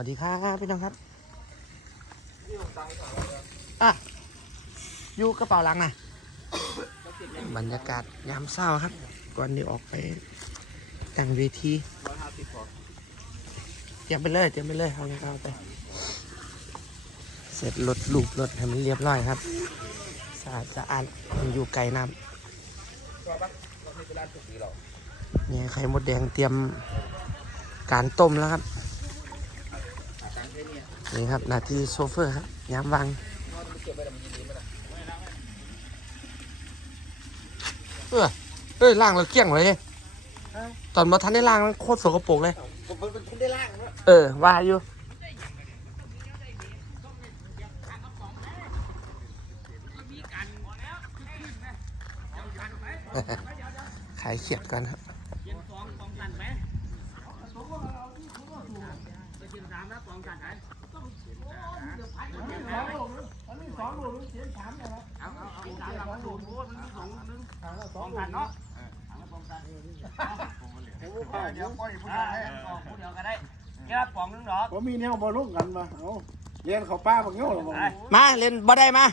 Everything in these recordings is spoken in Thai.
วัสดีครับพี่น้องครับอะอยู่กระเป๋าหลังนะบรรยากาศยามเศร้าครับ ก่อนที่ออกไปแตั้งเวทีเตรียมไปเลยเตรียมไปเลยเอาเงาไป เสร็จรถลูบรถให้มันเรียบร้อยครับสะอาดสะอาดมันอยู่ไกลน้ำนี่ไข่มดแดงเตรียมการต้มแล้วครับ นี่ครับหนาทีโซเฟอร์ครับย้ำวางเออเอ้ยล่างเราเกลี้ยงเลยตอนมาทันได้ล่างมันโคตรสกปรกเลยผมเป็นคุณได้ล่างเนาะเออว่าอยู่ขายเขียดกันครับ เดี๋ยวปล่อยผู้ชายผู้เดียวก็ได้แค่ปองนึงดอผมมีแนวบอลลูกกันมาเอาเรียนเขาป้าบังเงี้ยวหรอมาเล่นบ่ได้มา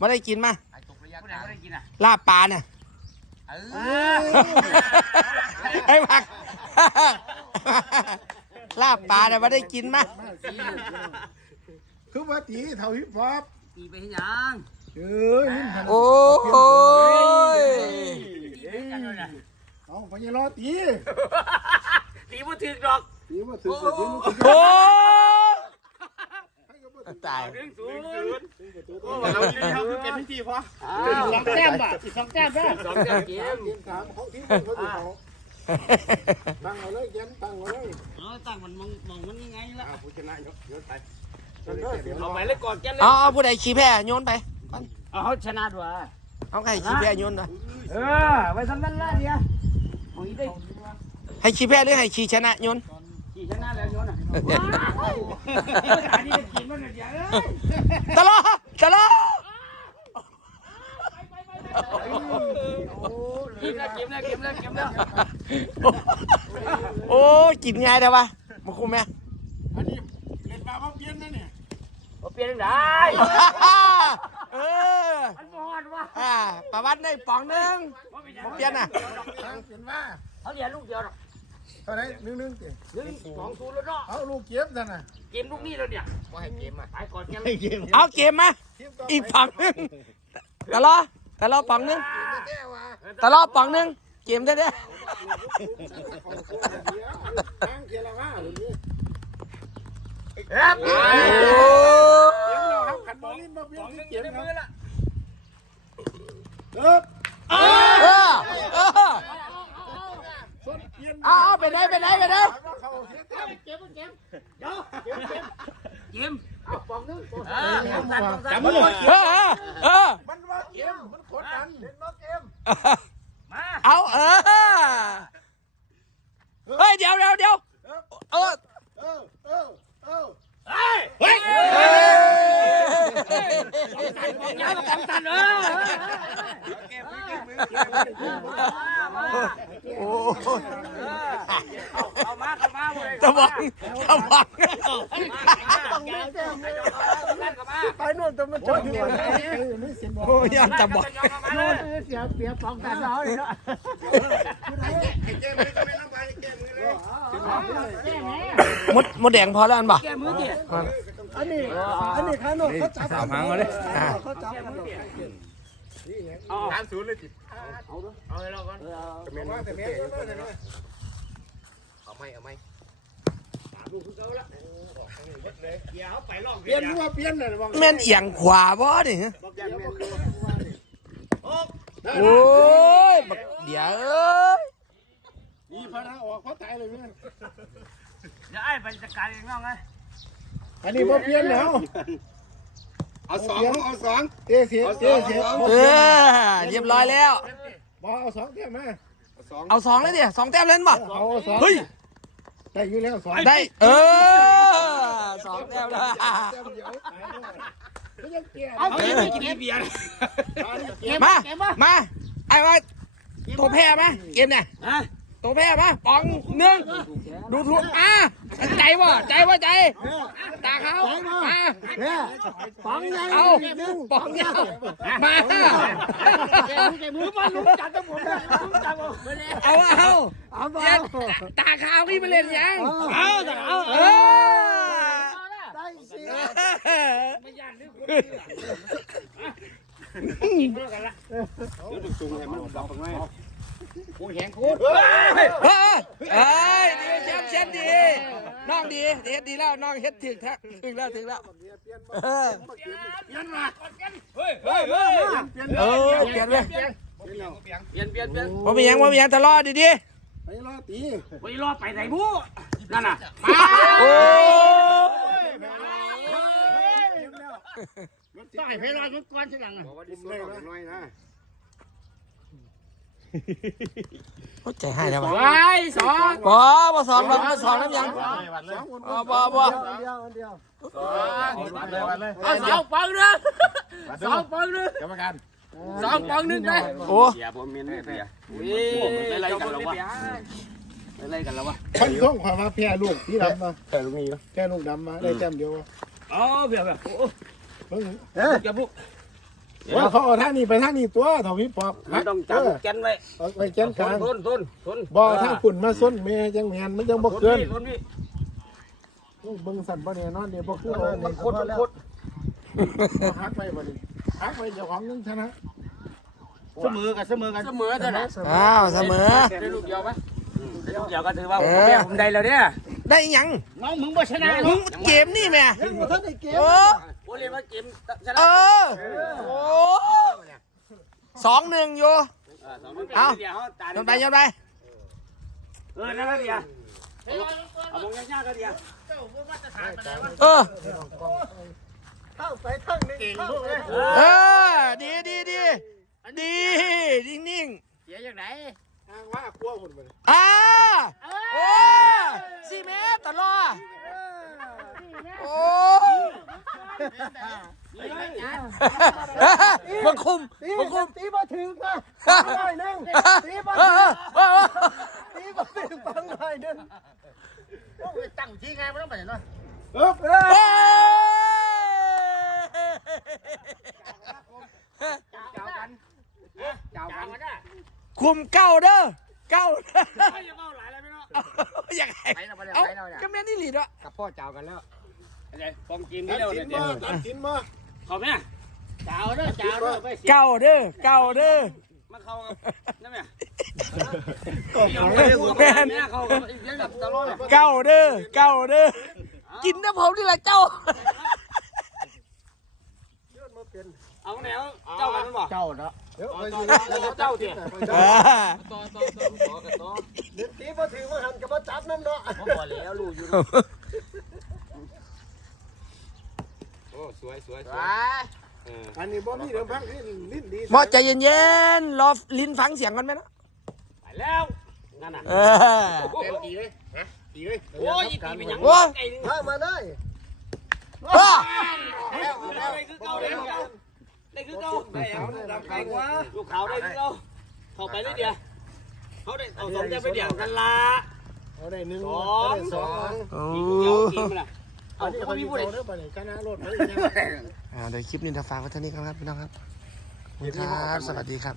บ่ได้กินมาได้กินอะลาบปลาเนี่ยไอ้ผัก ลาบปลาเนี่ยบ่ได้กินมาคือว่าตีเท่าฮิปฮอปตีไปให้ยังเอ้ยโอ้ยตีกันเลยนะเอาพญารอตีตีบ่ถึงดอกตีมาถือเกิดตีมาถือโอ้ตายถึงศูนย์เราดีเขาคือเป็นพิธีพอสองแต้มบ่อีกสองแต้มได้สองแต้มเกมเกมสามเขาที่เขาที่เขา ตั้งเอาเลยเกมตั้งเอาเลยเออตั้งมันมองมองมันยังไงล่ะผู้ชนะยกยกไปเอาไปเลยก่อนแกเลยเอาเอาผู้ใดขี้แพ้โยนไปเอาชนะด้วยเอาใครขี้แพ้โยนไปเออไว้ทำนั่นละเดียวมองอีได้ให้ขี้แพ้หรือให้ขี้ชนะโยนกี่ชนะแล้วโยนอะอันนี้กินมันเดียวตลอดตลอด กินแล้วกินแล้วกินแล้วกินแล้วโอ้ยกินง่ายได้ปะมาคุมแม่อันนี้เล่นปลาบ้าเปี้ยนนะเนี่ยเปลี่ยนได้เออมันบอดว่ะอ่าประวัติได้ปองหนึงบ่เปลี่ยนอะตั้งเป็นว่าเขาเรียนลูกเดียวหรอกเท่าไหร่หนึ่งหนึ่งเจ็ดหนึ่งสองศูนย์แล้วเนาะเอาลูกเก็บซะนะเกมลูกนี้แล้วเนี่ยว่าให้เกมอะตายก่อนแกเลยเก็บเอาเกมมาอีกปองหนึงตะลอ ตะลอปองหนึงแก้ว่าตะลอปองหนึงเกมได้เด้อตั้งเทียละว่าหรือนี่เอ๊ะโอ้เก็บแล้วครับขันบอลลิ้นมาเปี้ยนที่เก็บครับเออเออเออส่วนเปลี่ยนเอาเอาไปไหนไปไหนไปไหนเขาเสียตั้งเก็บเก็บเกมเอาปองนึงเออต้องสั่นต้องสั่นเออเออ มันว่าเกมมัน กดดันเล่นว่าเกม มาเอาเออเฮ้ยเดี๋ยวเดี๋ยวเดี๋ยวเออเออเออเออเฮ้ยเฮ้ยยาวต้องสั่นเออโอ้เอามาเอามาเว้ยตะบังตะบัง ไปนู่นแต่มันจอดอยู่ไม่เสียบอลโอ้ยยันตะบังเสียเปรียบป้องกันเราเลยเนาะมดมดแดงพอแล้วอันบ่แกมือดิอันนี้อันนี้ข้างนอกเขาจับสามหางเอาเลยอ่าเขาจับกันสามศูนย์เลยจิเอาให้เราก่อนว่าแต่แม่ก็ได้เลยเอาไม่เอาไม่ลูก เขาละเดี๋ยวไปลองเปลี่ยนว่าเปลี่ยนเลยบางแม่นเอียงขวาบ่นี่ฮะบอกอย่างแม่คือโอ้ยบักเดี๋ยวเอ้ยนี่พระออกเขาตายเลยเพื่อนเดี๋ยวไอ้ไปจัดการเองน้องไงอันนี้บ่เปลี่ยนแล้วเอาสองเอาสองเตะเสียเตะเสียเออเรียบร้อยแล้วบ่เอาสองเท่ามาสองเอาสองเลยดิสองแต้มเล่นบ่เอาสองเฮ้ย ได้อยู่แล้วสองได้ เออสองแต้มแล้วเดี๋ยวยังเกี่ยเอาไปกินเบียร์มา มาไอ้มาตัวแพ้มาเกมเนี่ยฮะ ตัวแพ้มาปองหนึ่งดูถูกอะใจวะใจวะใจตาเขาอะเนี่ยปังยังเอาหนึ่งปองเดียวมามือมันลุ้มจัดทั้งผมเลยลุ้มจัดผมเอาเอาเอาเปเล่ล่านตาขาวนี่มาเล่นยังเอาแต่เอาเออได้สิไม่ยากนึกเดี๋ยวจุงให้มันดับไปไหม กูแหงโคตรเฮ้ยเอ้ยดีแชมป์แชมป์ดีน้องดีเฮ็ดดีแล้วน้องเฮ็ดถึงแท้ถึงแล้วถึงแล้วเออเฮ้ยเฮ้ยเฮ้ยเออเปลี่ยนเลยเปลี่ยนเปลี่ยนเปลี่ยนว่ามีหยังว่ามีหยังตลอดดีดีไปรอตีไปรอไปไหนบู๊นั่นน่ะโอ้ต้องให้เพลอมันก่อนทีหลังอะบอกว่าดิสโลกน้อยนะ โอ้ใจให้แล้วว่ะไว้สอง บ่บ่สอนบ่บ่สอนแล้วยังสองคนบ่บ่บ่เดียวเดียวเอาสองปองนึงสองปองนึงกรรมการสองปองนึงเลยโอ้เสียผมมีนี่เสียวิ่งอะไรกันแล้ววะอะไรกันแล้ววะพันท่องความมาแพ้ลูกที่ดำมาแต่ตรงนี้นะแพ้ลูกดำมาได้แต้มเดียวอ๋อเบี่ยเบี่ยโอ้เบิ่งเอ๊ะจะบุก ว่าเขาเอาท่านี้ไปท่านี้ตัวเถาพี่ปอบไม่ต้องจับแกนไว้เอาไปแกนกลางทนทนทนบ่ท่าขุนมาส้นแม่จังแมนมันยังบ่เกินทนพี่เบิ่งสั่นบ่แน่นอนเดี๋ยวบ่คือมันโคตรมันโคตรฮักไปบ่ดิฮักไปเจ้าของนึงชนะเสมอกันเสมอกันเสมอเท่านั้นอ้าวเสมอได้ลูกเดียวปะได้ลูกเดียวก็ถือว่าผมแม่ผมได้แล้วเนี่ยได้หยังน้องมึงบ่ชนะมึงเกมนี่แม่ยัง บ่ทันได้เกมโอ้โอ้เรียนว่าเกมชเอนะอโอ้สองหนึ่งอยู่เอาย้อนไปย้อนไปเออนั่นแหละเดียวเอามองยากๆก็เดียวเออเข้าไปทั้งนี้เข้าเลยเออดีดีดีดีนิ่งนิ่งเสียอย่างไหนทางว่า กลัวคนไปๆอ่าโอ้สี่เมตรตลอดโอ้ บังคุมตีบังคุมตีบ่ถึงนะร้อยนึงตีบ่เอถึองเออเออตีบ่ถึงปังร้อยนึงตั้งที่ไงไม่ต้องไปเนาะเอ๊บเอ้ยเจ้ากันเจ้ากันนะคุมเก้าเด้อเก้าเด้อไม่ยังเอาหลายแล้วไม่เนาะเอาอยากให้เอาก็แม่นนี่หลีดวะกับพ่อเจ้ากันแล้ว อะไรฟอมกินตันี่ดแล้วสินเดี๋ยวบ่ตัดสินบ่ขอบแม่เจ้าเด้อเจ้าเด้อไปเสียเก้าเด้อเก้าเด้อมาเข้ากับนั่นแม่แม่นแม่เข้ากับอีกเรื่องแบบตลอดเก้าเด้อเก้าเด้อกินน้ำผมนี่แหละเจ้าเอาแนวเจ้ากันมันบอกเจ้าเนาะเดี๋ยวไปสิเจ้าเดี๋ยวอ่าต่อต่อต่อต่อกันต่อตีบ่ถึงว่าหันกับบ่จับนั่นเนาะพอแล้วลูกอยู่ โอ้ส วยสวยสวยว้าอันนี้บ่มีเดี๋ยวพักลิ้นลิ้นดีหมอใจเย็นๆรอลิ้นฟังเสียงก่อนไหมนะไปแล้วนั่นน่ะเออเต็มตีเลยฮะตีเลยโอ้ยตีเป็นยังโอ้ยไก่นึงถ้ามาได้ว้าแล้วแล้วได้คือเก่าได้คือเก่าได้คือเก่าได้เอาดับไก่กว่าลูกเขาได้คือเก่าเข้าไปเลยเดียวเขาได้เอาสองจะไปเดียวกันละเอาได้หนึ่งสองได้สองโอ้เดี๋ยวกินมันละอั เอานนี้เขาเขามีมีผู้ผู้ใดใดเด้อบัดนี้คณะรถไปอ่าเดี๋ยวคลิปนี้จะฝากไว้เท่านี้ครับพี่น้องครับขอบคุณครับสวัสดีครับ